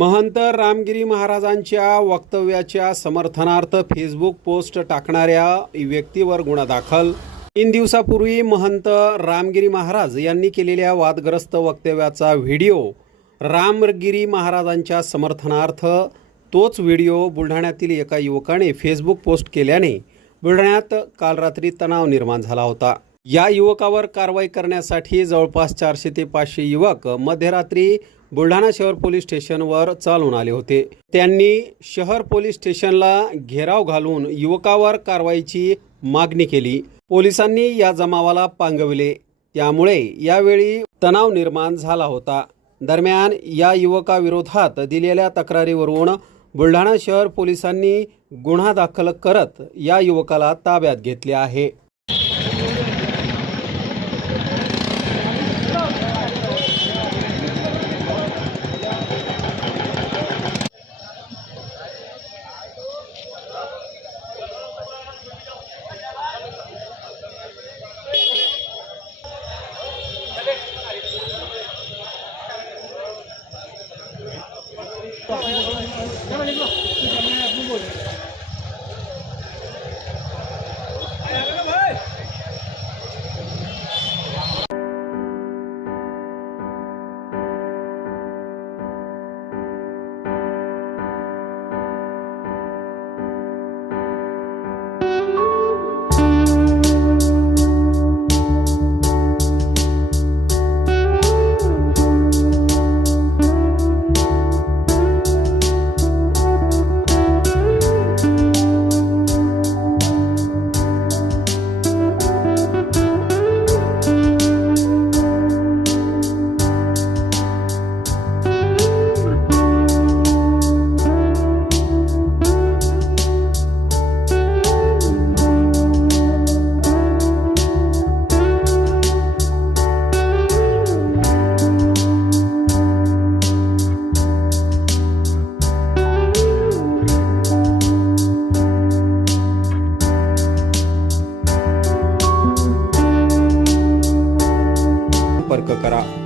महंत रामगिरी महाराजांच्या वक्तव्याच्या समर्थनार्थ फेसबुक पोस्ट टाकणाऱ्या व्यक्तीवर गुन्हा दाखल. तीन दिवसापूर्वी महंत रामगिरी महाराज यांनी केलेल्या वादग्रस्त वक्तव्याचा व्हिडिओ रामगिरी महाराजांच्या समर्थनार्थ तोच व्हिडिओ बुलढाण्यातील एका युवकाने फेसबुक पोस्ट केल्याने बुलढाण्यात काल रात्री तणाव निर्माण झाला होता. या युवकावर कारवाई करण्यासाठी जवळपास चारशे ते पाचशे युवक मध्यरात्री बुलढाणा शहर पोलीस स्टेशनवर चालून आले होते. त्यांनी शहर पोलीस स्टेशनला घेराव घालून युवकावर कारवाईची मागणी केली. पोलिसांनी या जमावाला पांगविले. त्यामुळे यावेळी तणाव निर्माण झाला होता. दरम्यान या युवकाविरोधात दिलेल्या तक्रारीवरून बुलढाणा शहर पोलिसांनी गुन्हा दाखल करत या युवकाला ताब्यात घेतले आहे. Yang penting, loh. संपर्क करा.